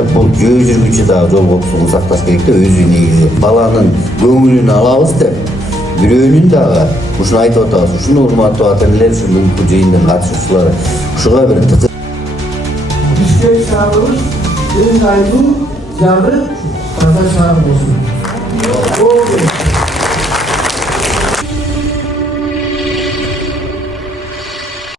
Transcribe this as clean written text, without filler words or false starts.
Бул жөө жүргүчү дагы жол коопсуздугун сакташ керек да, өзү негизи баланын көңүлүн алабыз деп бирөөнүн дагы ушуну айтып атабыз. Ушуну урматтуу ата энелер, ушу бүгүнкү жыйындын катышуучулары ушуга бир Бишкек шаарыбыз эн айдуу жагы таза шаар болсун.